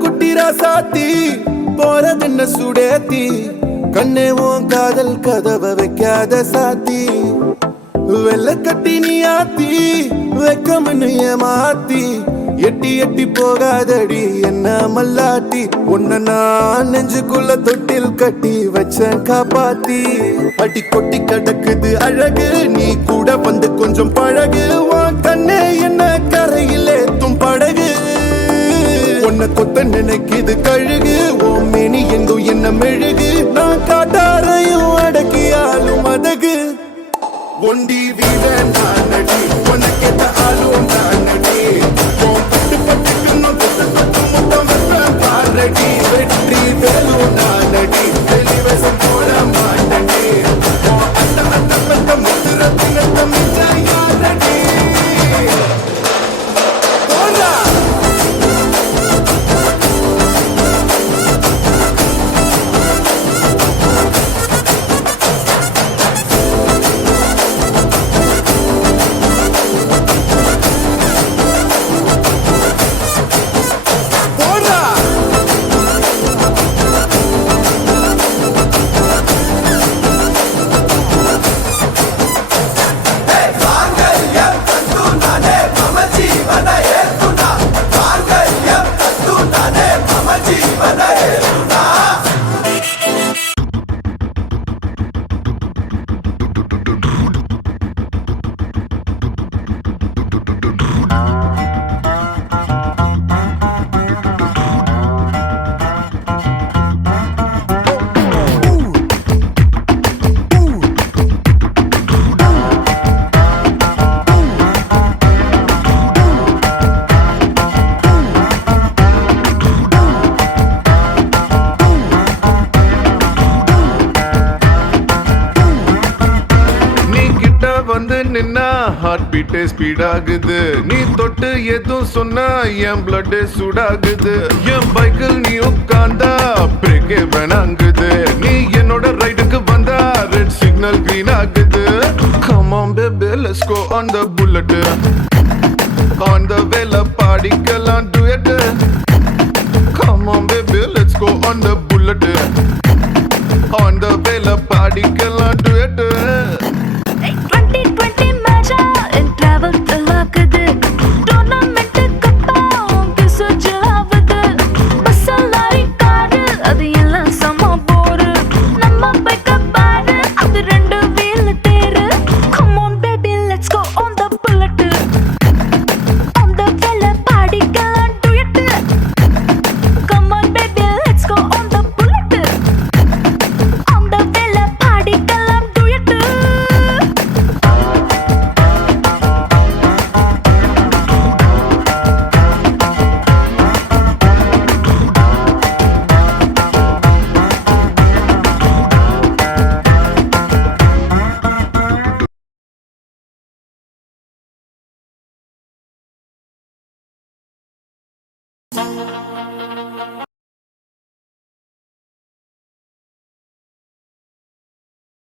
குட்டி ராசாத்தி போறதென்ன சுடேத்தி கண்ணே உன் காதல் கதவை வைக்காத சாத்தி வெள்ள கட்டி நீ ஆத்தி வெக்கம்னு ஏமாத்தி எட்டி எட்டி போகாதடி என்ன மல்லாட்டி உன்ன நான் நெஞ்சுக்குள்ள தொட்டில் கட்டி வச்ச காப்பாத்தி அடி கொட்டி கிடக்குது அழகு நீ கூட வந்து கொஞ்சம் பழகு உன் கண்ணே என்ன கரையில் ஏத்தும் படகு உன்னை கொத்த நினைக்குது கழுகு ஓ மேனி எங்கும் என்ன மெழுகு நான் காட்டாரையும் அடக்கியாலும் அதகு ஒண்டி வீரன் நானடி உனக்கேத்த ஆளும் நானடி பட்டு பட்டுக்குன்னு தொட்டு முத்தம் வைப்பேன் பாரடி வெற்றி வேலும் நானடி வெளிவசம் போட மாட்டடி அந்த அந்த பட்ட முத்துரத்தினத்த மிச்ச யாரடி போடா வந்து நின்னா ஹார்ட் பீட்டே ஸ்பீட் ஆகுது நீ தொட்டு எதுவும் சொன்னா என் பிளட் சூடாகுது என் பைக்கில் நீ உட்கார்ந்தா பிரேக்கே வேணாங்குது நீ என்னோட ரைடுக்கு வந்தா ரெட் சிக்னல் கிரீன் ஆகுது come on baby let's go on the bullet on the way பாடிக்கலாம் duet come on baby let's go on the bullet on the way பாடிக்கலாம்